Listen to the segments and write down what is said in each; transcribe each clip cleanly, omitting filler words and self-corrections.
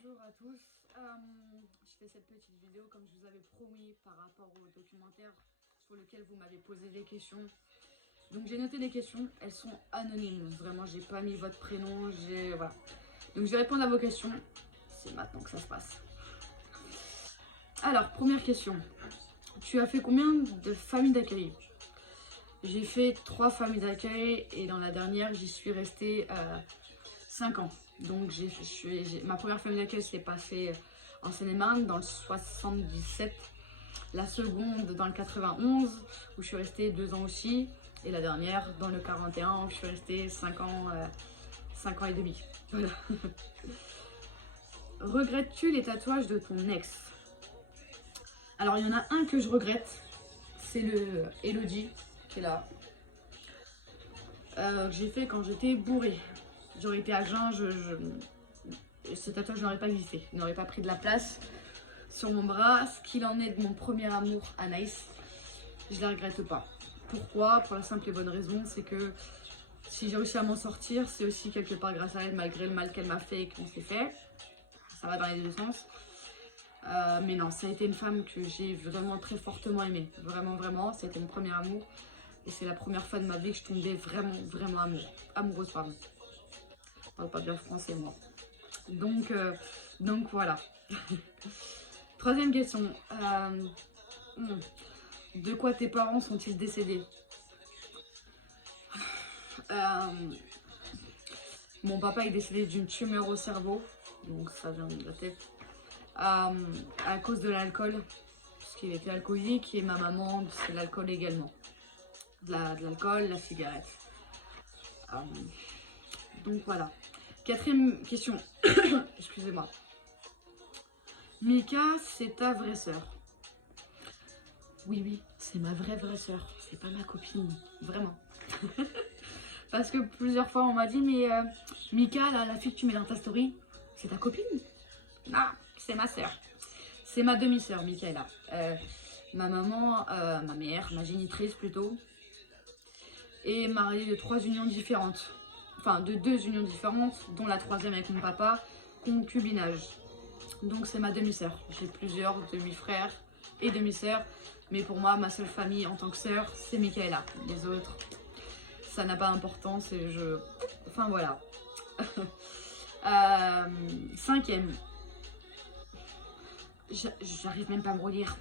Bonjour à tous, je fais cette petite vidéo comme je vous avais promis par rapport au documentaire sur lequel vous m'avez posé des questions. Donc j'ai noté des questions, elles sont anonymes, vraiment j'ai pas mis votre prénom, voilà. Donc je vais répondre à vos questions, c'est maintenant que ça se passe. Alors première question, tu as fait combien de familles d'accueil? J'ai fait 3 familles d'accueil et dans la dernière j'y suis restée 5 ans. Donc ma première famille d'accueil s'est passée en Seine-et-Marne dans le 77, la seconde dans le 91 où je suis restée 2 ans aussi, et la dernière dans le 41 où je suis restée 5 ans et demi. Voilà. Regrettes-tu les tatouages de ton ex? Alors il y en a un que je regrette, c'est le Elodie qui est là. Que j'ai fait quand j'étais bourrée. J'aurais été à jeun, ce tatouage n'aurait pas existé, il n'aurait pas pris de la place sur mon bras. Ce qu'il en est de mon premier amour, Anaïs, je ne la regrette pas. Pourquoi? Pour la simple et bonne raison, c'est que si j'ai réussi à m'en sortir, c'est aussi quelque part grâce à elle, malgré le mal qu'elle m'a fait et qu'on s'est fait. Ça va dans les deux sens. Mais non, ça a été une femme que j'ai vraiment très fortement aimée. Vraiment, vraiment, c'était mon premier amour. Et c'est la première fois de ma vie que je tombais vraiment, vraiment amoureuse. Pardon. Je parle pas bien français, moi. Donc voilà. Troisième question. De quoi tes parents sont-ils décédés? Mon papa est décédé d'une tumeur au cerveau, donc ça vient de la tête, à cause de l'alcool, parce qu'il était alcoolique, et ma maman, c'est l'alcool également. De l'alcool, la cigarette. Donc voilà. Quatrième question. Excusez-moi. Mika, c'est ta vraie sœur? Oui, c'est ma vraie sœur. C'est pas ma copine. Vraiment. Parce que plusieurs fois, on m'a dit, mais Mika, la fille que tu mets dans ta story, c'est ta copine? Non, c'est ma sœur. C'est ma demi-sœur, Michaela. Ma maman, ma mère, ma génitrice plutôt, est mariée de 3 unions différentes. Enfin, de 2 unions différentes, dont la troisième avec mon papa, concubinage. Donc c'est ma demi-sœur. J'ai plusieurs demi-frères et demi-sœurs, mais pour moi, ma seule famille en tant que sœur, c'est Michaela. Les autres, ça n'a pas d'importance et Enfin voilà. Cinquième. J'arrive même pas à me relire.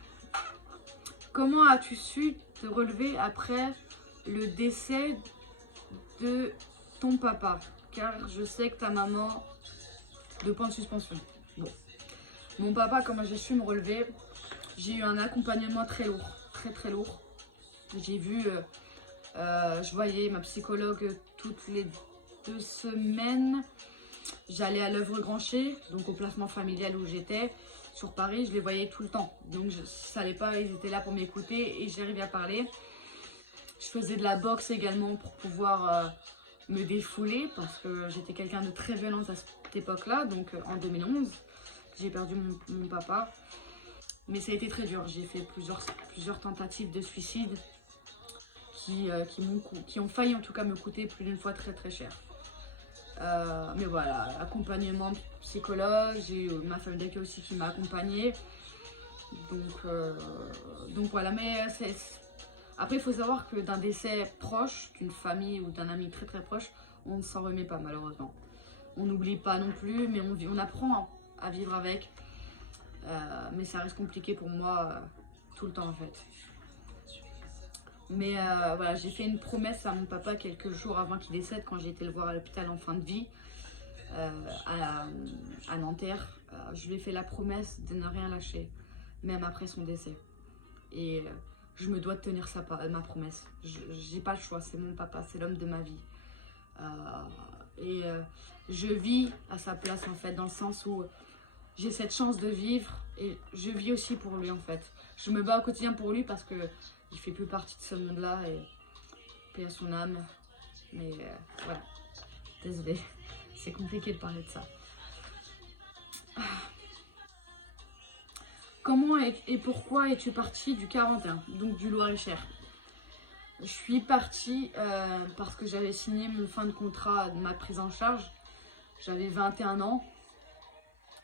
Comment as-tu su te relever après le décès de ton papa? Car je sais que ta maman... 2 points de suspension. Bon. Mon papa, comment j'ai su me relever? J'ai eu un accompagnement très lourd. Très lourd. J'ai vu... je voyais ma psychologue toutes les 2 semaines. J'allais à l'œuvre Grancher, donc au placement familial où j'étais. Sur Paris, je les voyais tout le temps. Donc je savais pas, ils étaient là pour m'écouter et j'arrivais à parler. Je faisais de la boxe également pour pouvoir me défouler parce que j'étais quelqu'un de très violente à cette époque-là. Donc en 2011, j'ai perdu mon papa. Mais ça a été très dur. J'ai fait plusieurs tentatives de suicide qui ont failli en tout cas me coûter plus d'une fois très cher. Mais voilà, accompagnement psychologue, j'ai eu ma famille d'accueil aussi qui m'a accompagnée. Donc voilà, mais après il faut savoir que d'un décès proche, d'une famille ou d'un ami très proche, on ne s'en remet pas malheureusement. On n'oublie pas non plus, mais on apprend à vivre avec. Mais ça reste compliqué pour moi tout le temps en fait. Mais voilà, j'ai fait une promesse à mon papa quelques jours avant qu'il décède, quand j'ai été le voir à l'hôpital en fin de vie, à Nanterre. Je lui ai fait la promesse de ne rien lâcher, même après son décès. Et je me dois de tenir ma promesse. J'ai pas le choix, c'est mon papa, c'est l'homme de ma vie. Je vis à sa place en fait, dans le sens où j'ai cette chance de vivre et je vis aussi pour lui en fait. Je me bats au quotidien pour lui parce que il fait plus partie de ce monde-là et paix à son âme. Mais voilà, désolée, c'est compliqué de parler de ça. Comment et pourquoi es-tu partie du 41, donc du Loir-et-Cher? Je suis partie parce que j'avais signé mon fin de contrat de ma prise en charge. J'avais 21 ans.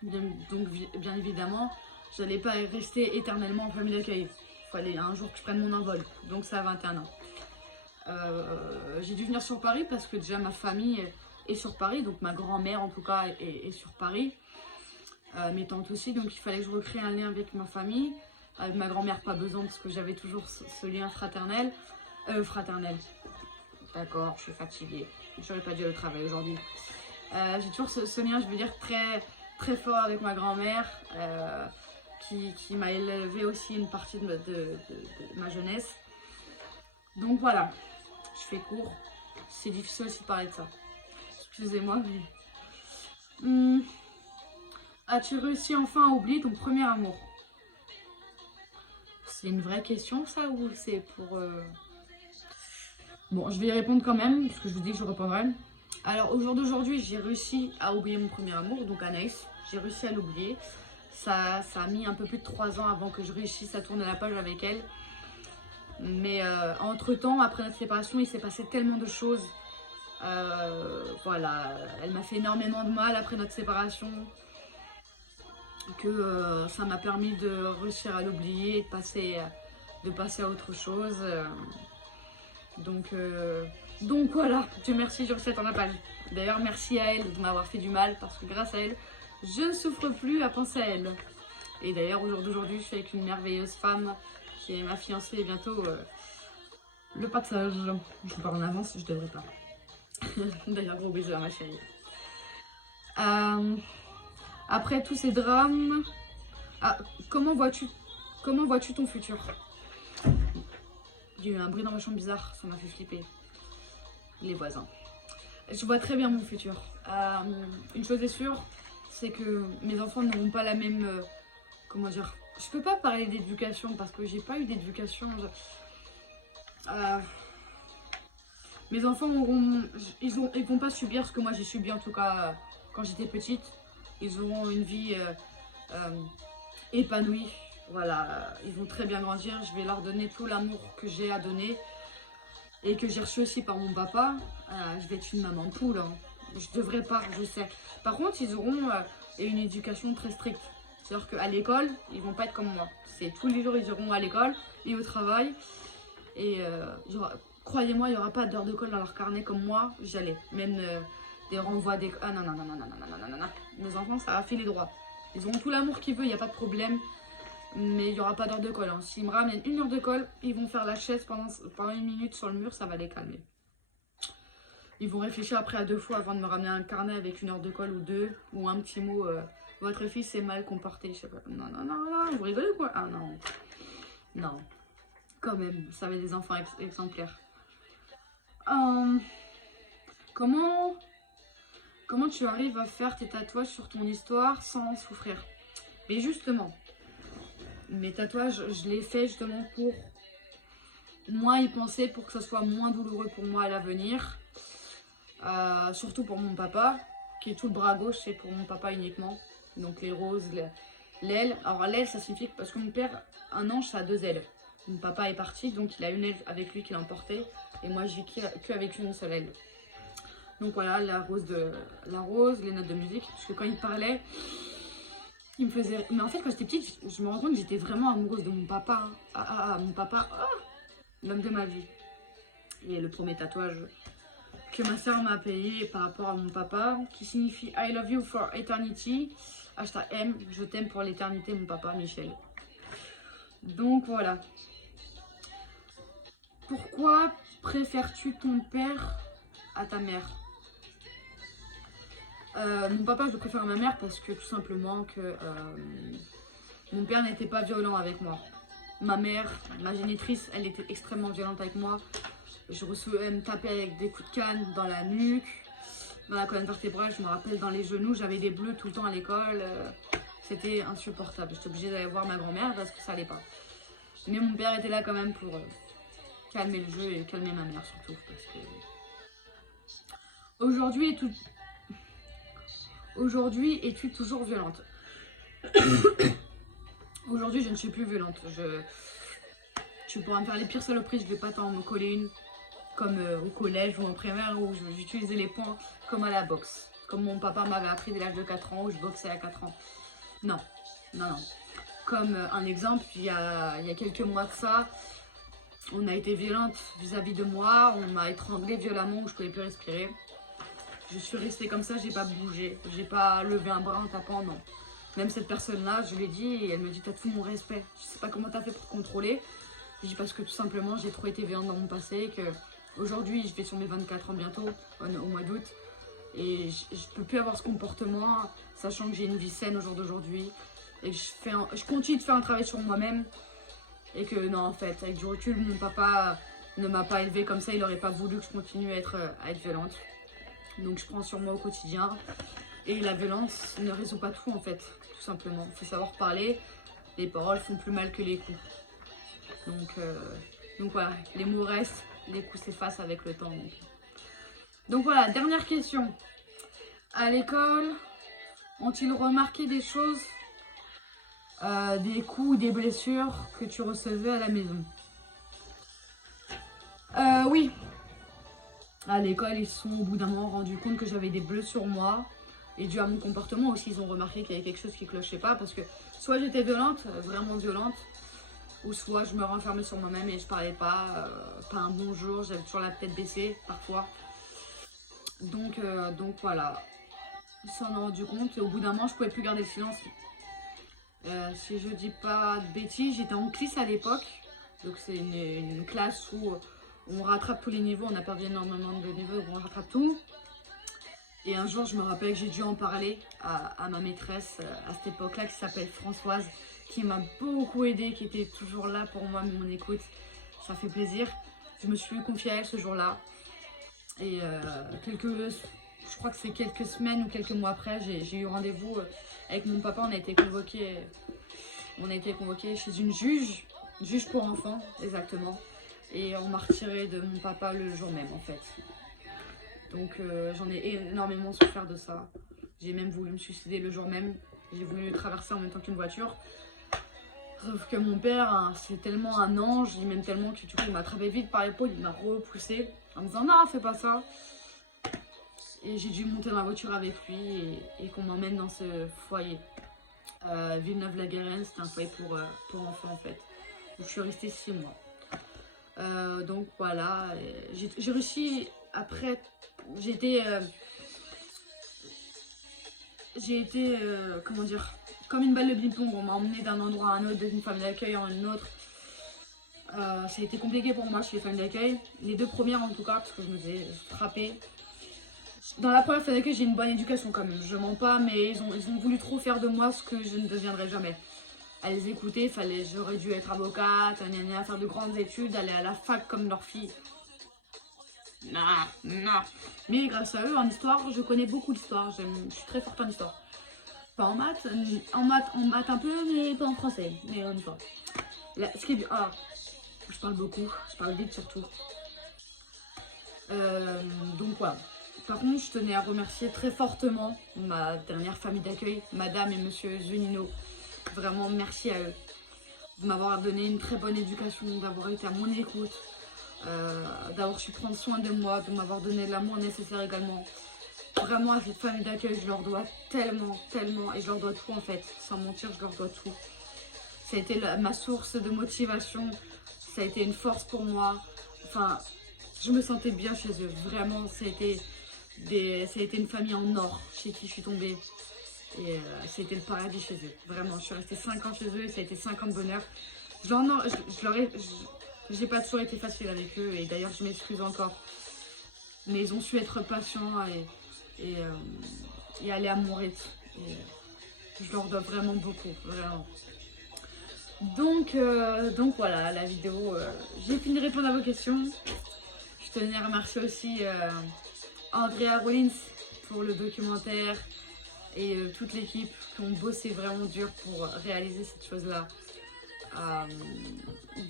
Donc bien évidemment, j'allais pas rester éternellement en famille d'accueil. Il fallait un jour que je prenne mon envol. Donc ça a 21 ans. J'ai dû venir sur Paris parce que déjà ma famille est sur Paris. Donc ma grand-mère en tout cas est sur Paris. Mes tantes aussi. Donc il fallait que je recrée un lien avec ma famille. Avec ma grand-mère, pas besoin parce que j'avais toujours ce lien fraternel. Fraternel. D'accord, je suis fatiguée. J'aurais pas dû aller au travail aujourd'hui. J'ai toujours ce lien, je veux dire, très fort avec ma grand-mère, qui m'a élevé aussi une partie de ma jeunesse. Donc voilà, je fais court. C'est difficile aussi de parler de ça. Excusez-moi, mais... As-tu réussi enfin à oublier ton premier amour? C'est une vraie question ça ou c'est pour... Bon, je vais y répondre quand même, parce que je vous dis que je répondrai. Alors, au jour d'aujourd'hui, j'ai réussi à oublier mon premier amour, donc Anaïs. J'ai réussi à l'oublier. Ça a mis un peu plus de 3 ans avant que je réussisse à tourner la page avec elle. Mais entre-temps, après notre séparation, il s'est passé tellement de choses. Voilà, elle m'a fait énormément de mal après notre séparation. Que ça m'a permis de réussir à l'oublier et de passer à autre chose. Donc voilà, Dieu merci, je recette en la page. D'ailleurs, merci à elle de m'avoir fait du mal parce que grâce à elle, je ne souffre plus à penser à elle. Et d'ailleurs, au jour d'aujourd'hui, je suis avec une merveilleuse femme qui est ma fiancée et bientôt le passage. Je pars en avance, je devrais pas. D'ailleurs, gros bisous à ma chérie. Après tous ces drames, comment vois-tu ton futur? Il y a eu un bruit dans ma chambre bizarre, ça m'a fait flipper. Les voisins. Je vois très bien mon futur. Une chose est sûre, c'est que mes enfants n'auront pas la même... comment dire? Je peux pas parler d'éducation parce que j'ai pas eu d'éducation. Mes enfants ils vont pas subir ce que moi j'ai subi en tout cas quand j'étais petite. Ils auront une vie épanouie. Voilà, ils vont très bien grandir. Je vais leur donner tout l'amour que j'ai à donner et que j'ai reçu aussi par mon papa. Je vais être une maman poule. Hein. Je devrais pas, je sais. Par contre, ils auront une éducation très stricte. C'est-à-dire qu'à l'école, ils vont pas être comme moi. C'est tous les jours, ils iront à l'école et au travail. Et croyez-moi, il n'y aura pas d'heures de colle dans leur carnet comme moi. J'allais. Même des renvois d'école. Ah non, non, non, non, non, non, non, non, non. Mes enfants, ça va filer droit. Ils auront tout l'amour qu'ils veulent, il n'y a pas de problème. Mais il n'y aura pas d'heure de colle. Hein. S'ils me ramènent 1 heure de colle, ils vont faire la chaise pendant 1 minute sur le mur, ça va les calmer. Ils vont réfléchir après à 2 fois avant de me ramener un carnet avec 1 heure de colle ou 2. Ou un petit mot, votre fils est mal comporté. Je sais pas. Non, non, non, non, vous rigolez ou quoi? Ah non. Non. Quand même, ça va être des enfants exemplaires. Comment tu arrives à faire tes tatouages sur ton histoire sans souffrir? Mais justement, mes tatouages, je les fais justement pour moins y penser, pour que ce soit moins douloureux pour moi à l'avenir. Surtout pour mon papa, qui est tout le bras gauche, c'est pour mon papa uniquement. Donc les roses, l'aile. Alors l'aile, ça signifie que parce que mon père, un ange, ça a 2 ailes. Mon papa est parti, donc il a une aile avec lui qu'il a emportée. Et moi, je vis qu'avec une seule aile. Donc voilà, la rose, les notes de musique. Parce que quand il parlait, il me faisait... Mais en fait, quand j'étais petite, je me rends compte que j'étais vraiment amoureuse de mon papa. Mon papa, l'homme de ma vie. Et le premier tatouage que ma soeur m'a payé par rapport à mon papa, qui signifie I love you for eternity. #M, je t'aime pour l'éternité, mon papa, Michel. Donc voilà. Pourquoi préfères-tu ton père à ta mère? Mon papa, je le préfère à ma mère parce que tout simplement que mon père n'était pas violent avec moi. Ma mère, ma génitrice, elle était extrêmement violente avec moi. Elle me tapait avec des coups de canne dans la nuque, dans la colonne vertébrale, je me rappelle dans les genoux, j'avais des bleus tout le temps à l'école. C'était insupportable. J'étais obligée d'aller voir ma grand-mère parce que ça allait pas. Mais mon père était là quand même pour calmer le jeu et calmer ma mère surtout. Parce que aujourd'hui, es-tu toujours violente? Aujourd'hui, je ne suis plus violente. Tu pourras me faire les pires saloperies, je vais pas t'en me coller une. Comme au collège ou en primaire où j'utilisais les poings comme à la boxe. comme mon papa m'avait appris dès l'âge de 4 ans, où je boxais à 4 ans. Non, non, non. Comme un exemple, il y a quelques mois de ça, on a été violente vis-à-vis de moi, on m'a étranglé violemment où je ne pouvais plus respirer. Je suis restée comme ça, j'ai pas bougé, j'ai pas levé un bras en tapant, non. Même cette personne-là, je lui ai dit et elle me dit t'as tout mon respect. Je sais pas comment t'as fait pour te contrôler. Je dis parce que tout simplement j'ai trop été violente dans mon passé, que aujourd'hui je vais sur mes 24 ans bientôt, au mois d'août. Et je peux plus avoir ce comportement, sachant que j'ai une vie saine au jour d'aujourd'hui. Et que je continue de faire un travail sur moi-même. Et que non, en fait, avec du recul, mon papa ne m'a pas élevée comme ça, il aurait pas voulu que je continue à être violente. Donc je prends sur moi au quotidien. Et la violence ne résout pas tout en fait, tout simplement. Il faut savoir parler, les paroles font plus mal que les coups. Donc voilà, les mots restent, les coups s'effacent avec le temps. Donc voilà, dernière question. À l'école, ont-ils remarqué des choses, des coups ou des blessures que tu recevais à la maison? Oui. À l'école, ils se sont au bout d'un moment rendus compte que j'avais des bleus sur moi. Et dû à mon comportement aussi, ils ont remarqué qu'il y avait quelque chose qui clochait pas. Parce que soit j'étais violente, vraiment violente, ou soit je me renfermais sur moi-même et je parlais pas. Pas un bonjour, j'avais toujours la tête baissée parfois. Donc voilà. Ils s'en ont rendu compte et au bout d'un moment, je pouvais plus garder le silence. Si je dis pas de bêtises, j'étais en CLIS à l'époque. Donc c'est une classe où on rattrape tous les niveaux. On a perdu énormément de niveaux, donc on rattrape tout. Et un jour, je me rappelle que j'ai dû en parler à ma maîtresse à cette époque-là, qui s'appelle Françoise, qui m'a beaucoup aidée, qui était toujours là pour moi, mon écoute. Ça fait plaisir. Je me suis confiée à elle ce jour-là. Et je crois que c'est quelques semaines ou quelques mois après, j'ai eu rendez-vous avec mon papa. On a été convoqués chez une juge pour enfants, exactement. Et on m'a retiré de mon papa le jour même, en fait. Donc j'en ai énormément souffert de ça. J'ai même voulu me suicider le jour même. J'ai voulu traverser en même temps qu'une voiture. Sauf que mon père, hein, c'est tellement un ange, il m'aime tellement que du coup il m'a attrapé vite par l'épaule, il m'a repoussé en me disant non, fais pas ça. Et j'ai dû monter dans la voiture avec lui et qu'on m'emmène dans ce foyer. Villeneuve-la-Garenne, c'était un foyer pour enfants en fait. Où je suis restée 6 mois. Donc voilà, j'ai réussi après. J'ai été, comment dire, comme une balle de ping-pong. On m'a emmené d'un endroit à un autre, d'une famille d'accueil en une autre. Ça a été compliqué pour moi chez les familles d'accueil. Les 2 premières en tout cas, parce que je me faisais frapper. Dans la première famille d'accueil, j'ai une bonne éducation quand même. Je mens pas, mais ils ont voulu trop faire de moi ce que je ne deviendrai jamais. À les écouter, j'aurais dû être avocate, faire de grandes études, aller à la fac comme leur fille. Non, non. Mais grâce à eux, en histoire, je connais beaucoup d'histoire. Je suis très forte en histoire. Pas en maths, en maths un peu, mais pas en français. Mais en histoire. Là, ce qui est bien. Ah, je parle beaucoup, je parle vite surtout. Donc voilà. Par contre, je tenais à remercier très fortement ma dernière famille d'accueil, Madame et Monsieur Zunino. Vraiment, merci à eux de m'avoir donné une très bonne éducation, d'avoir été à mon écoute. D'avoir su prendre soin de moi, de m'avoir donné l'amour nécessaire également. Vraiment à cette famille d'accueil, je leur dois tellement, tellement, et je leur dois tout en fait, sans mentir, je leur dois tout. Ça a été ma source de motivation, ça a été une force pour moi. Enfin, je me sentais bien chez eux, vraiment, ça a été une famille en or chez qui je suis tombée. Et ça a été le paradis chez eux, vraiment. Je suis restée 5 ans chez eux et ça a été 5 ans de bonheur. J'ai pas toujours été facile avec eux et d'ailleurs je m'excuse encore. Mais ils ont su être patients et aller à mon rythme. Et je leur dois vraiment beaucoup, vraiment. Donc voilà, la vidéo, j'ai fini de répondre à vos questions. Je tenais à remercier aussi Andrea Rollins pour le documentaire et toute l'équipe qui ont bossé vraiment dur pour réaliser cette chose-là.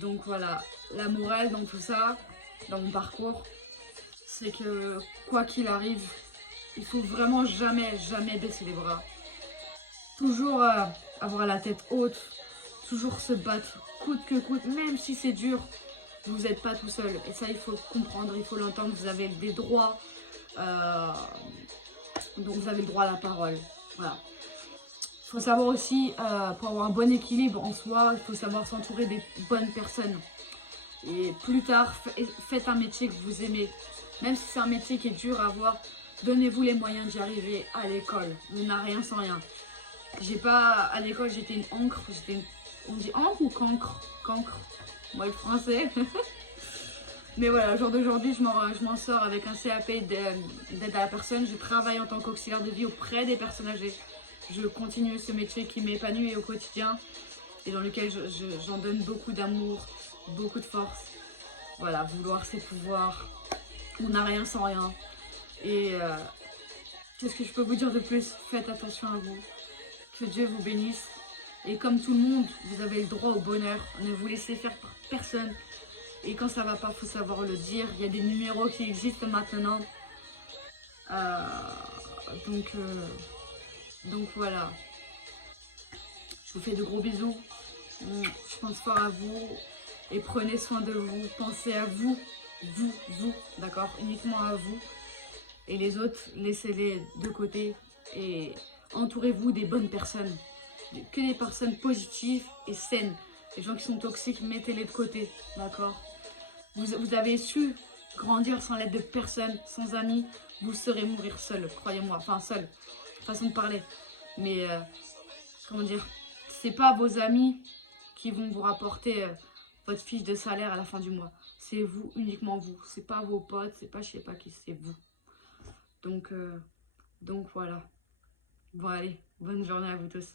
Donc voilà, la morale dans tout ça, dans mon parcours, c'est que quoi qu'il arrive, il faut vraiment jamais, jamais baisser les bras. Toujours avoir la tête haute, toujours se battre coûte que coûte, même si c'est dur, vous n'êtes pas tout seul. Et ça, il faut comprendre, il faut l'entendre, vous avez des droits. Donc vous avez le droit à la parole. Voilà. Il faut savoir aussi, pour avoir un bon équilibre en soi, il faut savoir s'entourer des bonnes personnes. Et plus tard, faites un métier que vous aimez. Même si c'est un métier qui est dur à avoir, donnez-vous les moyens d'y arriver à l'école. On n'a rien sans rien. J'ai pas, à l'école, j'étais une encre. On dit encre ou cancre? Cancre. Moi, le français. Mais voilà, au jour d'aujourd'hui, je m'en sors avec un CAP d'aide à la personne. Je travaille en tant qu'auxiliaire de vie auprès des personnes âgées. Je continue ce métier qui m'épanouit au quotidien et dans lequel j'en donne beaucoup d'amour, beaucoup de force. Voilà, vouloir c'est pouvoir. On n'a rien sans rien. Et qu'est-ce que je peux vous dire de plus? Faites attention à vous. Que Dieu vous bénisse. Et comme tout le monde, vous avez le droit au bonheur. Ne vous laissez faire par personne. Et quand ça va pas, il faut savoir le dire. Il y a des numéros qui existent maintenant. Donc voilà. Je vous fais de gros bisous. Je pense fort à vous. Et prenez soin de vous. Pensez à vous. Vous. D'accord? Uniquement à vous. Et les autres, laissez-les de côté. Et entourez-vous des bonnes personnes. Que des personnes positives et saines. Les gens qui sont toxiques, mettez-les de côté. D'accord? Vous avez su grandir sans l'aide de personne, sans amis, vous saurez mourir seul, croyez-moi. Enfin, seul, façon de parler. Mais, comment dire, c'est pas vos amis qui vont vous rapporter votre fiche de salaire à la fin du mois. C'est vous, uniquement vous. C'est pas vos potes, c'est pas je sais pas qui, c'est vous. Donc voilà. Bon, allez, bonne journée à vous tous.